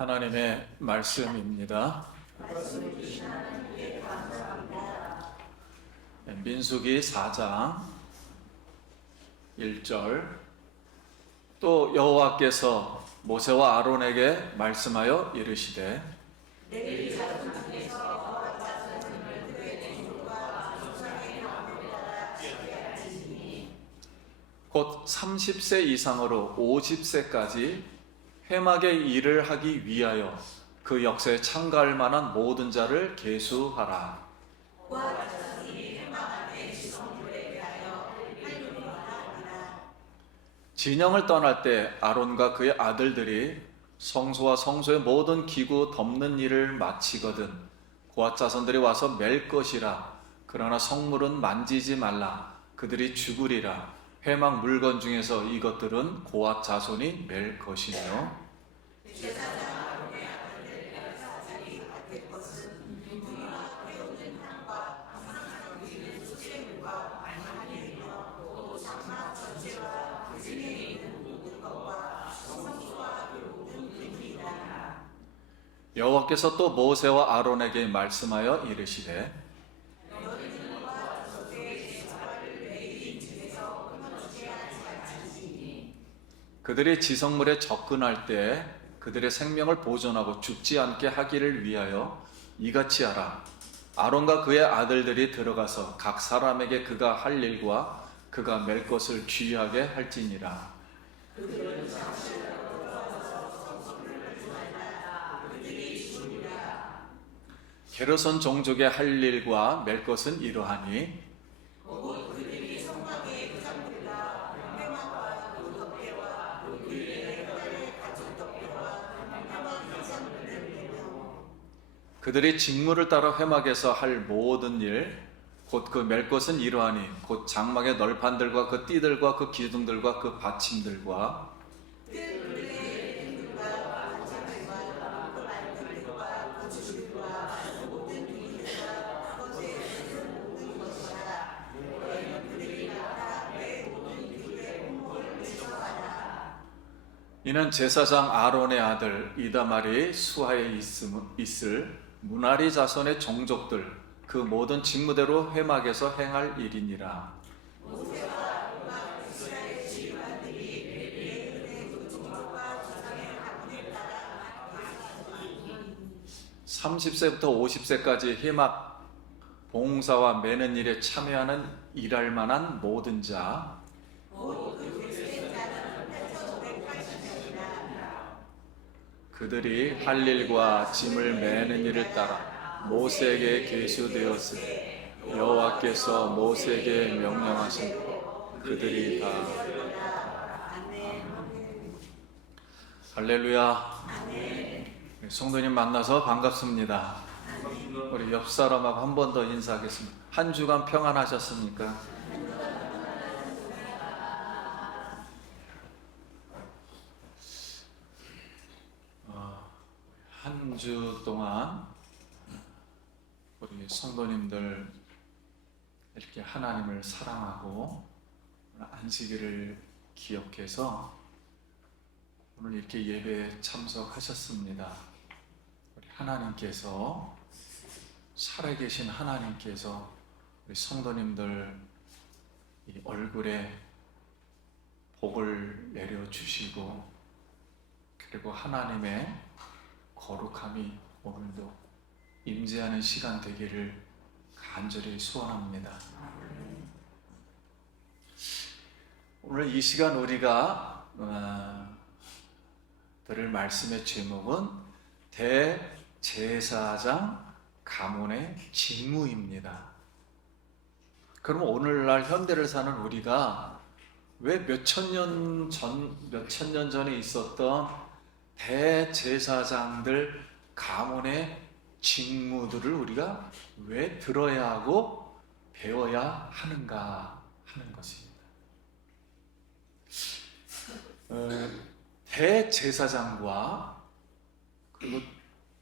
하나님의 말씀입니다. 민수기 4장 1절. 또 여호와께서 모세와 아론에게 말씀하여 이르시되 곧 30세 이상으로 50세까지 회막의 일을 하기 위하여 그 역사에 참가할 만한 모든 자를 계수하라. 진영을 떠날 때 아론과 그의 아들들이 성소와 성소의 모든 기구 덮는 일을 마치거든 고앗 자손들이 와서 맬 것이라. 그러나 성물은 만지지 말라. 그들이 죽으리라. 회막 물건 중에서 이것들은 고앗 자손이 맬 것이며 여호와께서 또 모세와 아론에게 말씀하여 이르시되 그들이 지성물에 접근할 때 그들의 생명을 보존하고 죽지 않게 하기를 위하여 이같이 하라. 아론과 그의 아들들이 들어가서 각 사람에게 그가 할 일과 그가 맬 것을 주의하게 할지니라. 게르손 종족의 할 일과 맬 것은 이러하니 그들이 직무를 따라 회막에서 할 모든 일 곧 그 맬 것은 이러하니 곧 장막의 널판들과 그 띠들과 그 기둥들과 그 받침들과 이는 제사장 아론의 아들 이다말이 수하에 있을 무나리 자손의 종족들 그 모든 직무대로 회막에서 행할 일이니라. 30세부터 50세까지 회막 봉사와 매는 일에 참여하는 일할 만한 모든 자 그들이 할 일과 짐을 매는 일을 따라 모세에게 계수되었으니 여호와께서 모세에게 명령하신 그들이 다. 할렐루야. 성도님 만나서 반갑습니다. 우리 옆 사람하고 한 번 더 인사하겠습니다. 한 주간 평안하셨습니까? 한 주 동안 우리 성도님들 이렇게 하나님을 사랑하고 안식일을 기억해서 오늘 이렇게 예배에 참석하셨습니다. 우리 하나님께서 살아계신 하나님께서 우리 성도님들 이 얼굴에 복을 내려주시고 그리고 하나님의 거룩함이 오늘도 임재하는 시간 되기를 간절히 소원합니다. 오늘 이 시간 우리가 들을 말씀의 제목은 대제사장 가문의 직무입니다. 그럼 오늘날 현대를 사는 우리가 왜 몇천 년 전에 있었던 대제사장들 가문의 직무들을 우리가 왜 들어야 하고 배워야 하는가 하는 것입니다. 대제사장과 그리고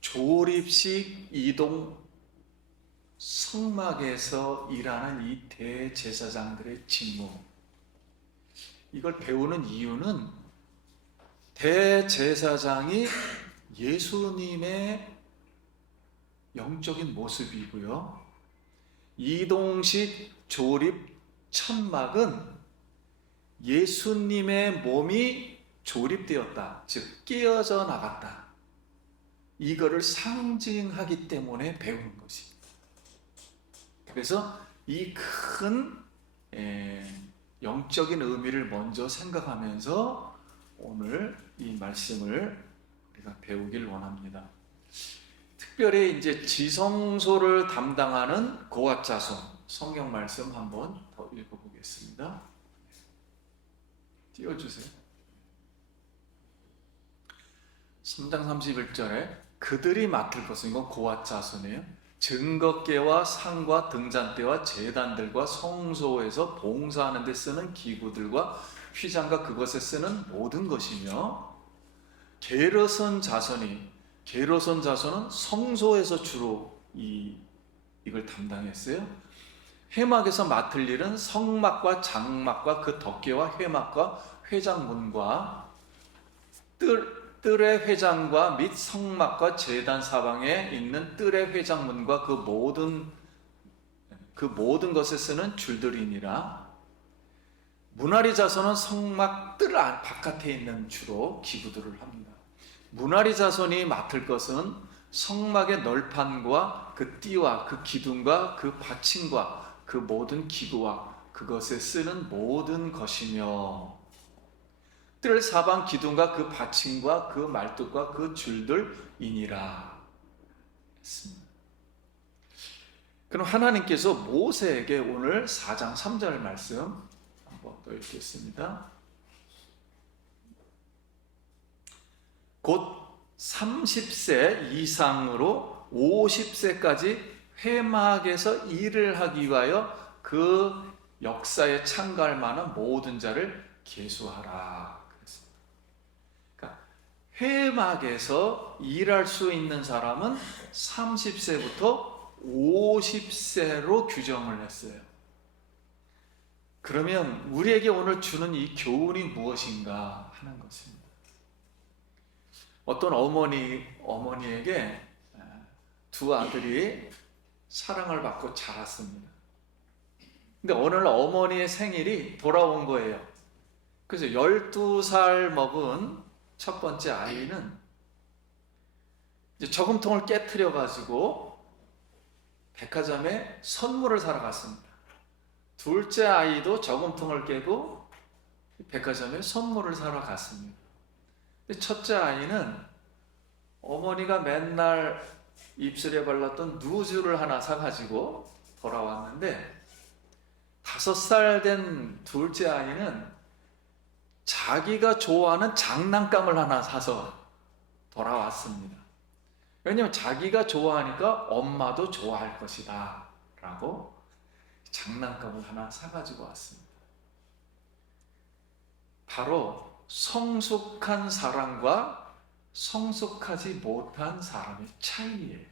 조립식 이동 성막에서 일하는 이 대제사장들의 직무, 이걸 배우는 이유는 대제사장이 예수님의 영적인 모습이고요. 이동식 조립 천막은 예수님의 몸이 조립되었다, 즉 끼어져 나갔다, 이거를 상징하기 때문에 배우는 것입니다. 그래서 이 큰 영적인 의미를 먼저 생각하면서 오늘 이 말씀을 우리가 배우길 원합니다. 특별히 이제 지성소를 담당하는 고압자손, 성경 말씀 한번 더 읽어보겠습니다. 띄워주세요. 3장 31절에 그들이 맡을 것은, 이건 고압자손이에요. 증거궤와 상과 등잔대와 제단들과 성소에서 봉사하는 데 쓰는 기구들과 휘장과 그것에 쓰는 모든 것이며, 게르손 자손은 성소에서 주로 이걸 담당했어요. 회막에서 맡을 일은 성막과 장막과 그 덮개와 회막과 회장문과 뜰의 회장과 및 성막과 제단 사방에 있는 뜰의 회장문과 그 모든 것에 쓰는 줄들이니라. 문화리 자손은 성막 뜰 바깥에 있는 주로 기구들을 합니다. 문화리 자손이 맡을 것은 성막의 널판과 그 띠와 그 기둥과 그 받침과 그 모든 기구와 그것에 쓰는 모든 것이며, 뜰 사방 기둥과 그 받침과 그 말뚝과 그 줄들이니라 했습니다. 그럼 하나님께서 모세에게 오늘 4장 3절 말씀 한번 더 읽겠습니다. 곧 30세 이상으로 50세까지 회막에서 일을 하기 위하여 그 역사에 참가할 만한 모든 자를 계수하라. 그러니까 회막에서 일할 수 있는 사람은 30세부터 50세로 규정을 했어요. 그러면 우리에게 오늘 주는 이 교훈이 무엇인가 하는 것입니다. 어떤 어머니에게 두 아들이 사랑을 받고 자랐습니다. 근데 어느 날 어머니의 생일이 돌아온 거예요. 그래서 12살 먹은 첫 번째 아이는 이제 저금통을 깨트려 가지고 백화점에 선물을 사러 갔습니다. 둘째 아이도 저금통을 깨고 백화점에 선물을 사러 갔습니다. 근데 첫째 아이는 어머니가 맨날 입술에 발랐던 누즈를 하나 사가지고 돌아왔는데, 5살 된 둘째 아이는 자기가 좋아하는 장난감을 하나 사서 돌아왔습니다. 왜냐하면 자기가 좋아하니까 엄마도 좋아할 것이다 라고 장난감을 하나 사가지고 왔습니다. 바로 성숙한 사람과 성숙하지 못한 사람의 차이예요.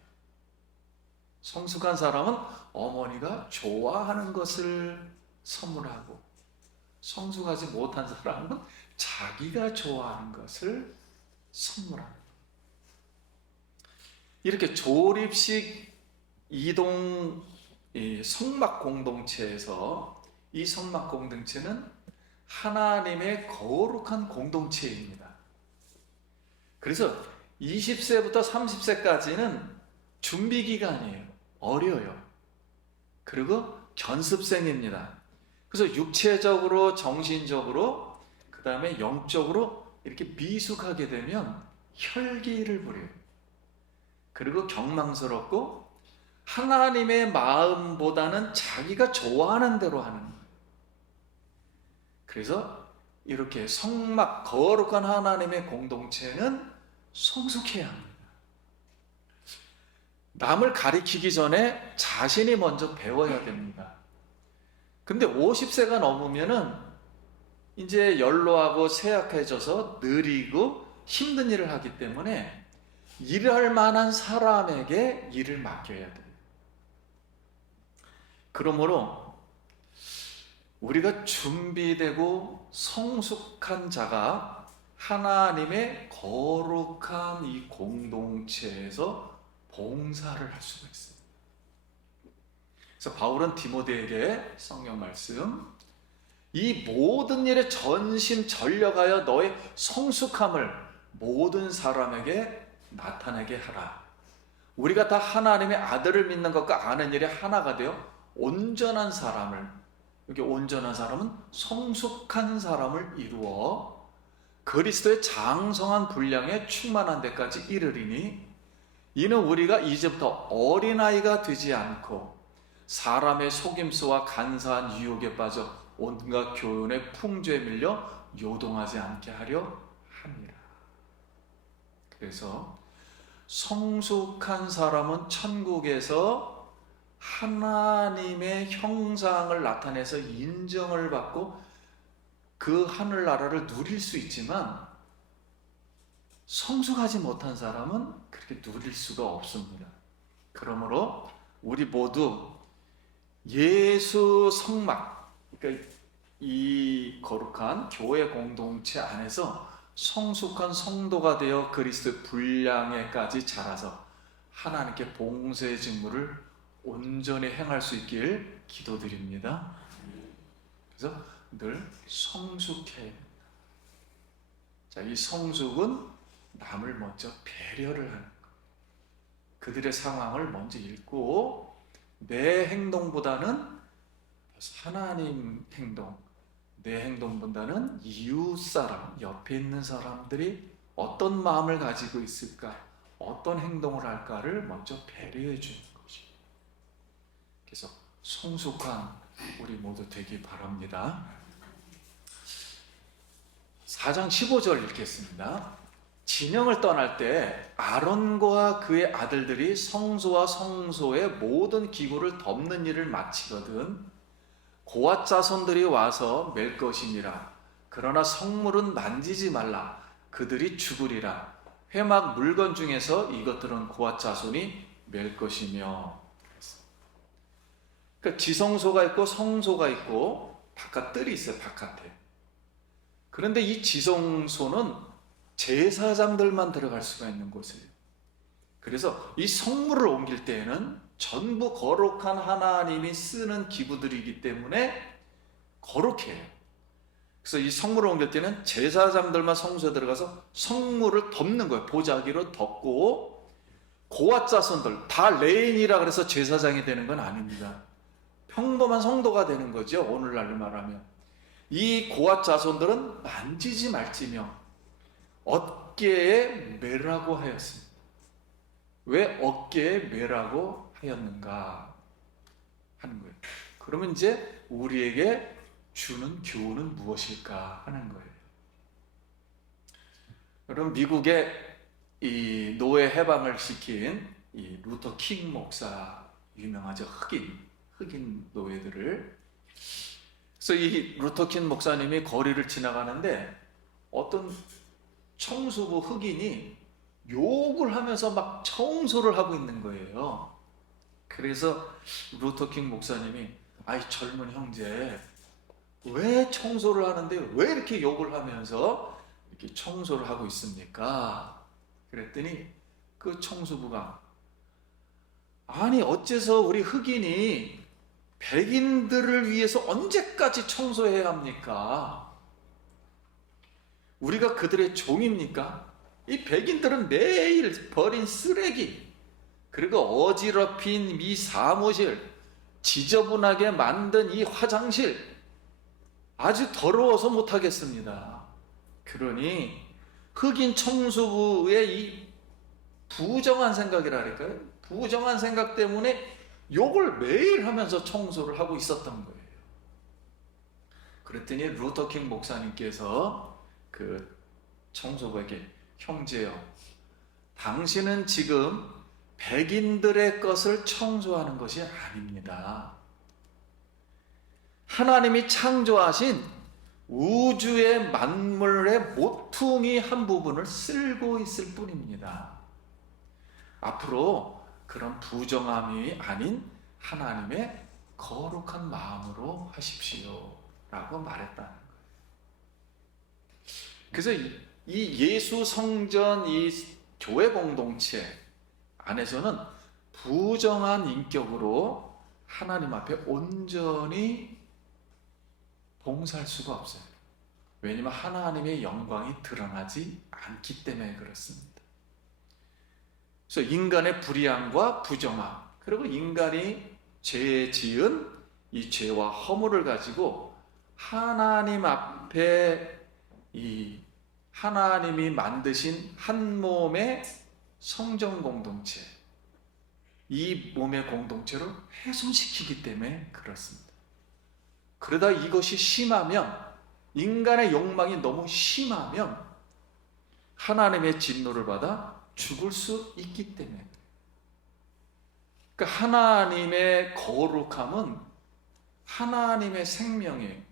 성숙한 사람은 어머니가 좋아하는 것을 선물하고, 성숙하지 못한 사람은 자기가 좋아하는 것을 선물합니다. 이렇게 조립식 이동 성막 공동체에서, 이 성막 공동체는 하나님의 거룩한 공동체입니다. 그래서 20세부터 30세까지는 준비 기간이에요. 어려요. 그리고 견습생입니다. 그래서 육체적으로, 정신적으로, 그 다음에 영적으로 이렇게 미숙하게 되면 혈기를 부려요. 그리고 경망스럽고 하나님의 마음보다는 자기가 좋아하는 대로 하는 거예요. 그래서 이렇게 성막, 거룩한 하나님의 공동체는 성숙해야 합니다. 남을 가리키기 전에 자신이 먼저 배워야 됩니다. 근데 50세가 넘으면은 이제 연로하고 쇠약해져서 느리고 힘든 일을 하기 때문에 일할 만한 사람에게 일을 맡겨야 돼요. 그러므로 우리가 준비되고 성숙한 자가 하나님의 거룩한 이 공동체에서 봉사를 할 수가 있어요. 그래서 바울은 디모데에게 성경 말씀, 이 모든 일에 전심전력하여 너의 성숙함을 모든 사람에게 나타내게 하라. 우리가 다 하나님의 아들을 믿는 것과 아는 일이 하나가 되어 온전한 사람을, 여기 온전한 사람은 성숙한 사람을 이루어 그리스도의 장성한 분량에 충만한 데까지 이르리니, 이는 우리가 이제부터 어린아이가 되지 않고 사람의 속임수와 간사한 유혹에 빠져 온갖 교훈의 풍조에 밀려 요동하지 않게 하려 함이라. 그래서 성숙한 사람은 천국에서 하나님의 형상을 나타내서 인정을 받고 그 하늘나라를 누릴 수 있지만, 성숙하지 못한 사람은 그렇게 누릴 수가 없습니다. 그러므로 우리 모두 예수 성막, 그러니까 이 거룩한 교회 공동체 안에서 성숙한 성도가 되어 그리스도의 분량에까지 자라서 하나님께 봉사의 직무를 온전히 행할 수 있길 기도드립니다. 그래서 늘 성숙해야 합니다. 자, 이 성숙은 남을 먼저 배려를 하는 것, 그들의 상황을 먼저 읽고 내 행동보다는 하나님 행동, 내 행동보다는 이웃 사람, 옆에 있는 사람들이 어떤 마음을 가지고 있을까, 어떤 행동을 할까를 먼저 배려해 주는 것입니다. 그래서 성숙한 우리 모두 되기 바랍니다. 4장 15절 읽겠습니다. 진영을 떠날 때 아론과 그의 아들들이 성소와 성소의 모든 기구를 덮는 일을 마치거든 고앗 자손들이 와서 맬 것이니라. 그러나 성물은 만지지 말라. 그들이 죽으리라. 회막 물건 중에서 이것들은 고앗 자손이 맬 것이며. 그러니까 지성소가 있고 성소가 있고 바깥 뜰이 있어요. 바깥에. 그런데 이 지성소는 제사장들만 들어갈 수가 있는 곳이에요. 그래서 이 성물을 옮길 때에는 전부 거룩한 하나님이 쓰는 기구들이기 때문에 거룩해요. 그래서 이 성물을 옮길 때는 제사장들만 성소에 들어가서 성물을 덮는 거예요. 보자기로 덮고, 고앗 자손들 다 레인이라 그래서 제사장이 되는 건 아닙니다. 평범한 성도가 되는 거죠. 오늘날로 말하면 이 고앗 자손들은 만지지 말지며 어깨에 매라고 하였습니다. 왜 어깨에 매라고 하였는가 하는 거예요. 그러면 이제 우리에게 주는 교훈은 무엇일까 하는 거예요. 여러분, 미국의 이 노예 해방을 시킨 이 루터 킹 목사, 유명하죠. 흑인 노예들을. 그래서 이 루터 킹 목사님이 거리를 지나가는데 어떤 청소부 흑인이 욕을 하면서 막 청소를 하고 있는 거예요. 그래서 루터 킹 목사님이, 아이 젊은 형제, 왜 청소를 하는데 왜 이렇게 욕을 하면서 이렇게 청소를 하고 있습니까? 그랬더니 그 청소부가, 아니 어째서 우리 흑인이 백인들을 위해서 언제까지 청소해야 합니까? 우리가 그들의 종입니까? 이 백인들은 매일 버린 쓰레기, 그리고 어지럽힌 이 사무실, 지저분하게 만든 이 화장실 아주 더러워서 못하겠습니다. 그러니 흑인 청소부의 이 부정한 생각이랄까요? 부정한 생각 때문에 욕을 매일 하면서 청소를 하고 있었던 거예요. 그랬더니 루터 킹 목사님께서 그 청소부에게, 형제여, 당신은 지금 백인들의 것을 청소하는 것이 아닙니다. 하나님이 창조하신 우주의 만물의 모퉁이 한 부분을 쓸고 있을 뿐입니다. 앞으로 그런 부정함이 아닌 하나님의 거룩한 마음으로 하십시오 라고 말했다는 거예요. 그래서 이 예수 성전, 이 교회 공동체 안에서는 부정한 인격으로 하나님 앞에 온전히 봉사할 수가 없어요. 왜냐하면 하나님의 영광이 드러나지 않기 때문에 그렇습니다. 그래서 인간의 불의함과 부정함, 그리고 인간이 죄 지은 이 죄와 허물을 가지고 하나님 앞에 이 하나님이 만드신 한 몸의 성전 공동체, 이 몸의 공동체를 훼손시키기 때문에 그렇습니다. 그러다 이것이 심하면, 인간의 욕망이 너무 심하면 하나님의 진노를 받아 죽을 수 있기 때문에. 그러니까 하나님의 거룩함은 하나님의 생명이에요.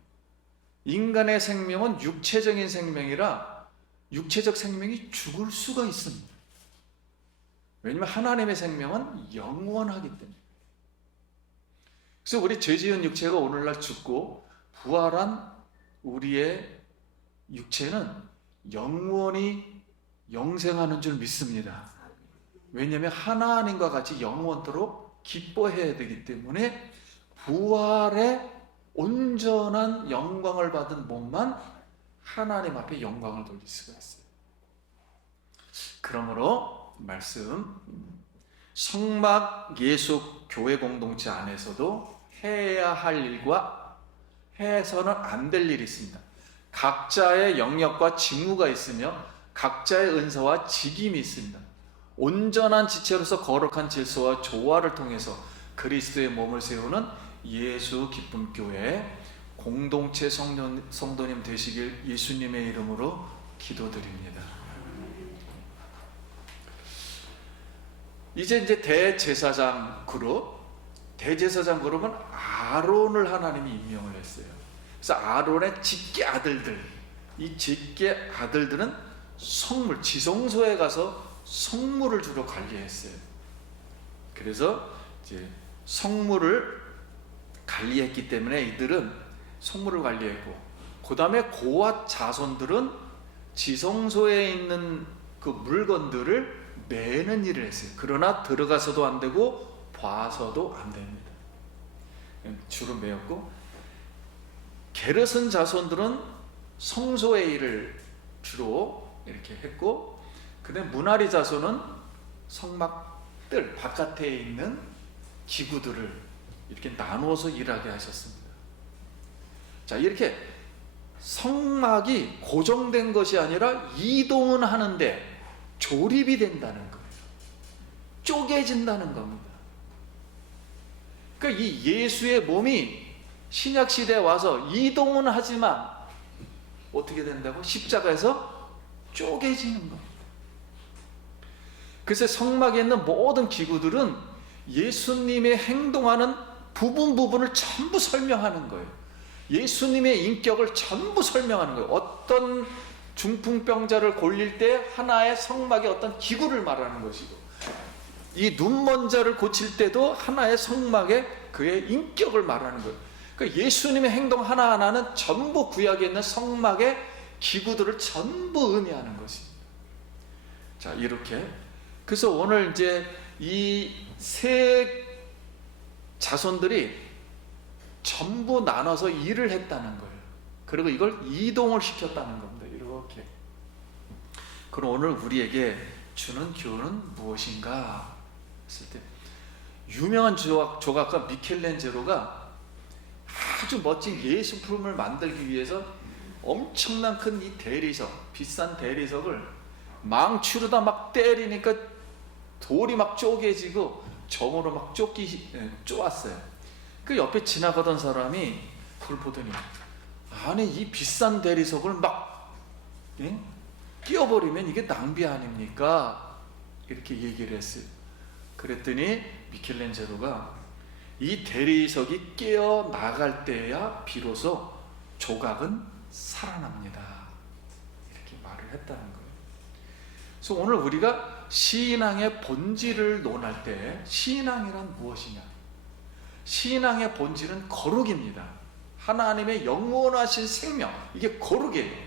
인간의 생명은 육체적인 생명이라 육체적 생명이 죽을 수가 있습니다. 왜냐하면 하나님의 생명은 영원하기 때문에. 그래서 우리 죄 지은 육체가 오늘날 죽고 부활한 우리의 육체는 영원히 영생하는 줄 믿습니다. 왜냐하면 하나님과 같이 영원토록 기뻐해야 되기 때문에 부활의 온전한 영광을 받은 몸만 하나님 앞에 영광을 돌릴 수가 있어요. 그러므로 말씀, 성막 예수 교회 공동체 안에서도 해야 할 일과 해서는 안 될 일이 있습니다. 각자의 영역과 직무가 있으며 각자의 은사와 직임이 있습니다. 온전한 지체로서 거룩한 질서와 조화를 통해서 그리스도의 몸을 세우는 예수 기쁨 교회 공동체 성도님 되시길 예수님의 이름으로 기도드립니다. 이제 대제사장 그룹은 아론을 하나님이 임명을 했어요. 그래서 아론의 직계 아들들, 이 직계 아들들은 성물, 지성소에 가서 성물을 주로 관리했어요. 그래서 이제 성물을 관리했기 때문에 이들은 성물을 관리했고, 그 다음에 고앗 자손들은 지성소에 있는 그 물건들을 매는 일을 했어요. 그러나 들어가서도 안 되고 봐서도 안 됩니다. 주로 매었고, 게르선 자손들은 성소의 일을 주로 이렇게 했고, 그다음에 무나리 자손은 성막들 바깥에 있는 기구들을 이렇게 나누어서 일하게 하셨습니다. 자, 이렇게 성막이 고정된 것이 아니라 이동은 하는데 조립이 된다는 거예요. 쪼개진다는 겁니다. 그러니까 이 예수의 몸이 신약 시대에 와서 이동은 하지만 어떻게 된다고? 십자가에서 쪼개지는 겁니다. 그래서 성막에 있는 모든 기구들은 예수님의 행동하는 부분을 전부 설명하는 거예요. 예수님의 인격을 전부 설명하는 거예요. 어떤 중풍병자를 골릴 때 하나의 성막의 어떤 기구를 말하는 것이고, 이 눈먼자를 고칠 때도 하나의 성막의 그의 인격을 말하는 거예요. 그러니까 예수님의 행동 하나하나는 전부 구약에 있는 성막의 기구들을 전부 의미하는 것입니다. 자, 이렇게. 그래서 오늘 이제 이 세 자손들이 전부 나눠서 일을 했다는 거예요. 그리고 이걸 이동을 시켰다는 겁니다. 이렇게. 그럼 오늘 우리에게 주는 교훈은 무엇인가 했을 때, 유명한 조각가 미켈란젤로가 아주 멋진 예술품을 만들기 위해서 엄청난 큰 이 대리석, 비싼 대리석을 망치로다 막 때리니까 돌이 막 쪼개지고 정으로 막 쪼았어요. 그 옆에 지나가던 사람이 그걸 보더니, 아니 이 비싼 대리석을 막 끼워버리면 이게 낭비 아닙니까? 이렇게 얘기를 했어요. 그랬더니 미켈란젤로가 이 대리석이 깨어 나갈 때야 비로소 조각은 살아납니다. 이렇게 말을 했다는 거예요. 그래서 오늘 우리가 신앙의 본질을 논할 때, 신앙이란 무엇이냐? 신앙의 본질은 거룩입니다. 하나님의 영원하신 생명, 이게 거룩이에요.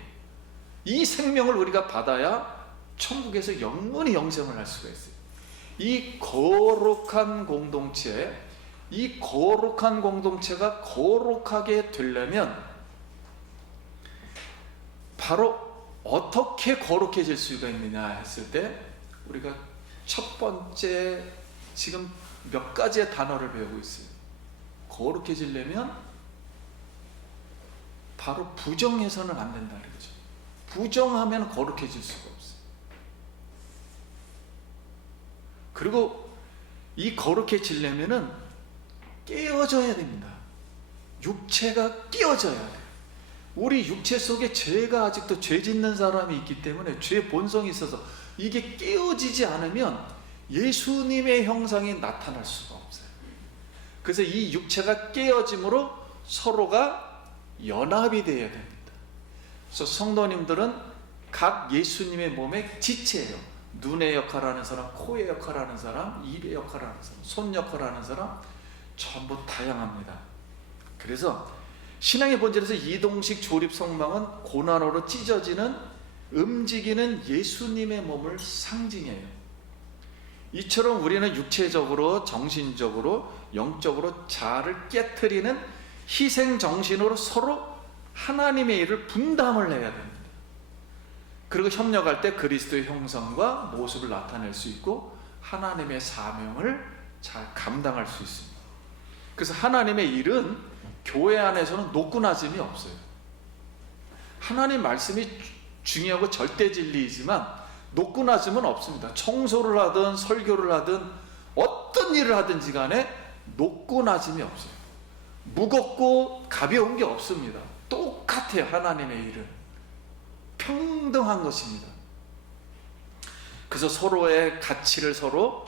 이 생명을 우리가 받아야 천국에서 영원히 영생을 할 수가 있어요. 이 거룩한 공동체, 이 거룩한 공동체가 거룩하게 되려면 바로 어떻게 거룩해질 수가 있느냐 했을 때 우리가 첫 번째 지금 몇 가지의 단어를 배우고 있어요. 거룩해지려면 바로 부정해서는 안 된다는 거죠. 부정하면 거룩해질 수가 없어요. 그리고 이 거룩해지려면은 깨어져야 됩니다. 육체가 깨어져야 돼요. 우리 육체 속에 죄가 아직도 죄 짓는 사람이 있기 때문에 죄의 본성이 있어서 이게 깨어지지 않으면 예수님의 형상이 나타날 수가 없어요. 그래서 이 육체가 깨어짐으로 서로가 연합이 되어야 됩니다. 그래서 성도님들은 각 예수님의 몸의 지체예요. 눈의 역할하는 사람, 코의 역할하는 사람, 입의 역할하는 사람, 손 역할하는 사람, 전부 다양합니다. 그래서 신앙의 본질에서 이동식 조립 성망은 고난으로 찢어지는 움직이는 예수님의 몸을 상징해요. 이처럼 우리는 육체적으로, 정신적으로, 영적으로 자아를 깨트리는 희생 정신으로 서로 하나님의 일을 분담을 해야 됩니다. 그리고 협력할 때 그리스도의 형상과 모습을 나타낼 수 있고 하나님의 사명을 잘 감당할 수 있습니다. 그래서 하나님의 일은 교회 안에서는 노고나짐이 없어요. 하나님 말씀이 중요하고 절대 진리이지만 노고나짐은 없습니다. 청소를 하든 설교를 하든 어떤 일을 하든지 간에 노고나짐이 없어요. 무겁고 가벼운 게 없습니다. 똑같아요. 하나님의 일은 평등한 것입니다. 그래서 서로의 가치를 서로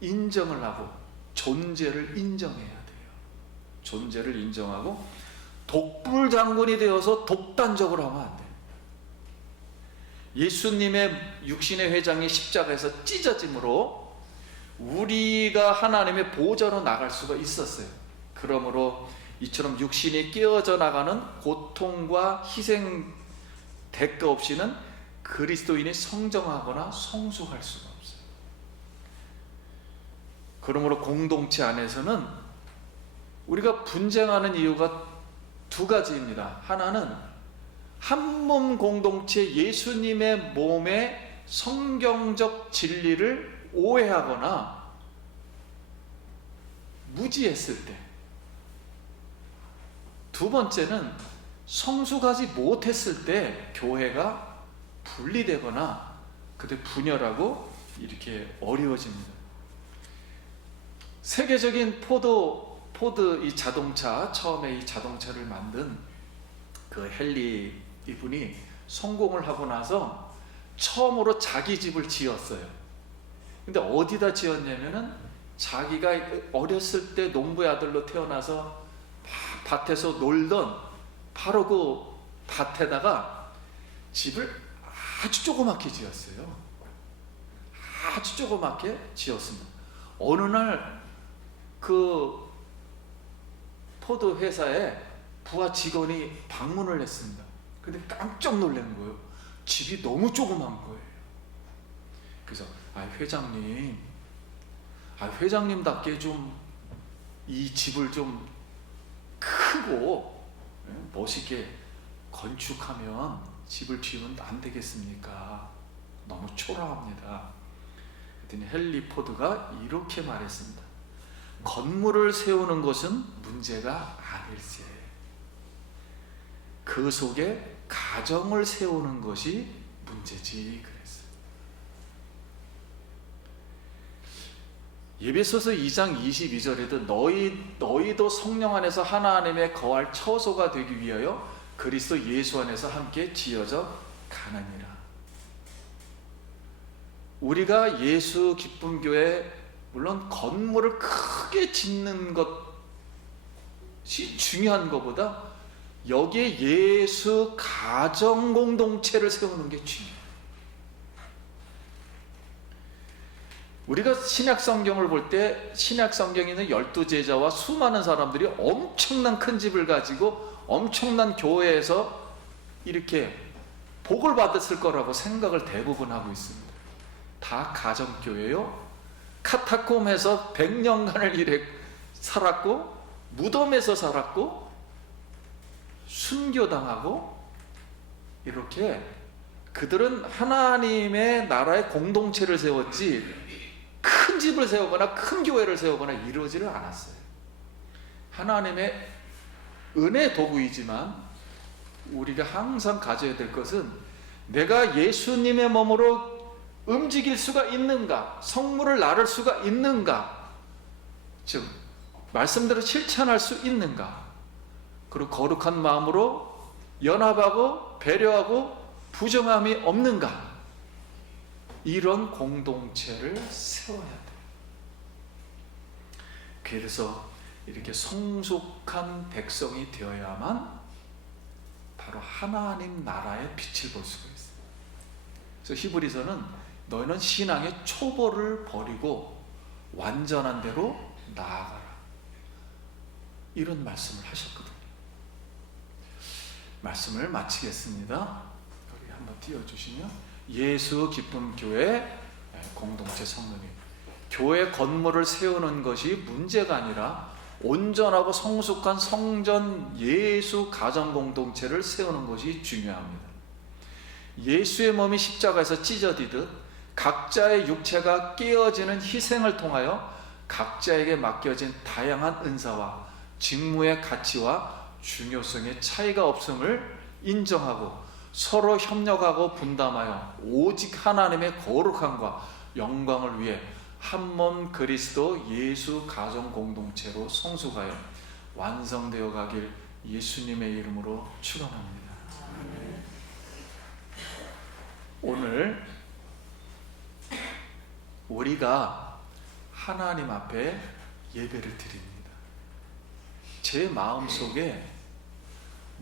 인정을 하고 존재를 인정해야 돼요. 존재를 인정하고 독불장군이 되어서 독단적으로 하면 안 돼요. 예수님의 육신의 회장이 십자가에서 찢어짐으로 우리가 하나님의 보좌로 나갈 수가 있었어요. 그러므로 이처럼 육신이 깨어져 나가는 고통과 희생 대가 없이는 그리스도인이 성정하거나 성숙할 수가 없어요. 그러므로 공동체 안에서는 우리가 분쟁하는 이유가 두 가지입니다. 하나는 한 몸 공동체 예수님의 몸의 성경적 진리를 오해하거나 무지했을 때, 두 번째는 성숙하지 못했을 때 교회가 분리되거나 그때 분열하고 이렇게 어려워집니다. 세계적인 포드 이 자동차, 처음에 이 자동차를 만든 그 헨리 이분이 성공을 하고 나서 처음으로 자기 집을 지었어요. 근데 어디다 지었냐면은 자기가 어렸을 때 농부의 아들로 태어나서 밭에서 놀던 바로 그 밭에다가 집을 아주 조그맣게 지었어요. 아주 조그맣게 지었습니다. 어느 날 그 포드 회사에 부하 직원이 방문을 했습니다. 근데 깜짝 놀란 거예요. 집이 너무 조그만 거예요. 그래서 회장님답게 좀 이 집을 좀 크고 멋있게 건축하면 집을 지으면 안 되겠습니까? 너무 초라합니다. 그랬더니 헨리 포드가 이렇게 말했습니다. 건물을 세우는 것은 문제가 아닐세. 그 속에 가정을 세우는 것이 문제지 그랬어요. 에베소서 2장 22절에도 너희도 성령 안에서 하나님의 거할 처소가 되기 위하여 그리스도 예수 안에서 함께 지어져 가느니라. 우리가 예수 기쁨 교회 물론 건물을 크게 짓는 것이 중요한 것보다 여기에 예수 가정 공동체를 세우는 게 중요해요. 우리가 신약 성경을 볼 때 신약 성경에 있는 12제자와 수많은 사람들이 엄청난 큰 집을 가지고 엄청난 교회에서 이렇게 복을 받았을 거라고 생각을 대부분 하고 있습니다. 다 가정교회요. 카타콤에서 100년간을 이래 살았고, 무덤에서 살았고, 순교당하고, 이렇게 그들은 하나님의 나라의 공동체를 세웠지 큰 집을 세우거나 큰 교회를 세우거나 이러지를 않았어요. 하나님의 은혜 도구이지만 우리가 항상 가져야 될 것은 내가 예수님의 몸으로 움직일 수가 있는가, 성물을 나를 수가 있는가, 즉 말씀대로 실천할 수 있는가, 그리고 거룩한 마음으로 연합하고 배려하고 부정함이 없는가, 이런 공동체를 세워야 돼요. 그래서 이렇게 성숙한 백성이 되어야만 바로 하나님 나라의 빛을 볼 수가 있어요. 그래서 히브리서는 너희는 신앙의 초보를 버리고 완전한 대로 나아가라, 이런 말씀을 하셨거든요. 말씀을 마치겠습니다. 여기 한번 띄워주시면, 예수 기쁨 교회 공동체 성도님, 교회 건물을 세우는 것이 문제가 아니라 온전하고 성숙한 성전 예수 가정 공동체를 세우는 것이 중요합니다. 예수의 몸이 십자가에서 찢어지듯 각자의 육체가 깨어지는 희생을 통하여 각자에게 맡겨진 다양한 은사와 직무의 가치와 중요성의 차이가 없음을 인정하고 서로 협력하고 분담하여 오직 하나님의 거룩함과 영광을 위해 한 몸 그리스도 예수 가정 공동체로 성숙하여 완성되어 가길 예수님의 이름으로 축원합니다. 오늘 우리가 하나님 앞에 예배를 드립니다. 제 마음속에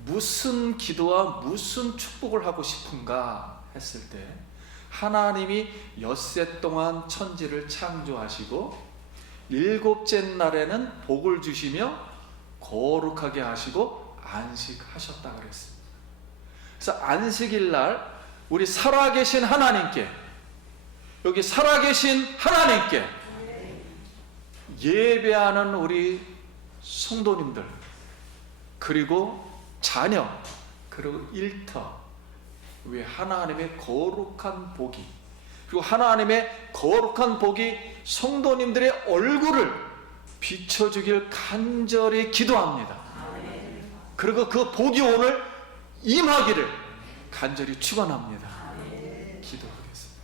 무슨 기도와 무슨 축복을 하고 싶은가 했을 때, 하나님이 엿새 동안 천지를 창조하시고 일곱째 날에는 복을 주시며 거룩하게 하시고 안식하셨다 그랬습니다. 그래서 안식일 날 우리 살아계신 하나님께, 여기 살아계신 하나님께 예배하는 우리 성도님들, 그리고 자녀, 그리고 일터, 왜 하나님의 거룩한 복이, 그리고 하나님의 거룩한 복이 성도님들의 얼굴을 비춰주길 간절히 기도합니다. 그리고 그 복이 오늘 임하기를 간절히 축원합니다. 기도하겠습니다.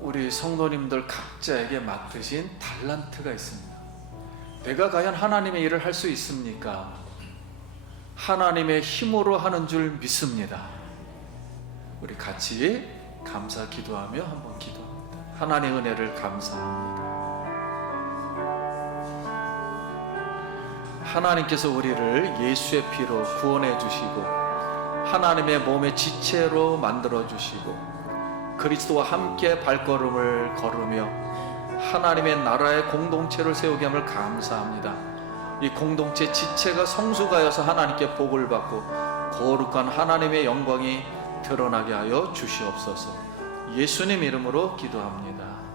우리 성도님들 각자에게 맡으신 달란트가 있습니다. 내가 과연 하나님의 일을 할 수 있습니까? 하나님의 힘으로 하는 줄 믿습니다. 우리 같이 감사 기도하며 한번 기도합니다. 하나님의 은혜를 감사합니다. 하나님께서 우리를 예수의 피로 구원해 주시고 하나님의 몸의 지체로 만들어 주시고 그리스도와 함께 발걸음을 걸으며 하나님의 나라의 공동체를 세우게 함을 감사합니다. 이 공동체 지체가 성숙하여서 하나님께 복을 받고 거룩한 하나님의 영광이 드러나게 하여 주시옵소서. 예수님 이름으로 기도합니다.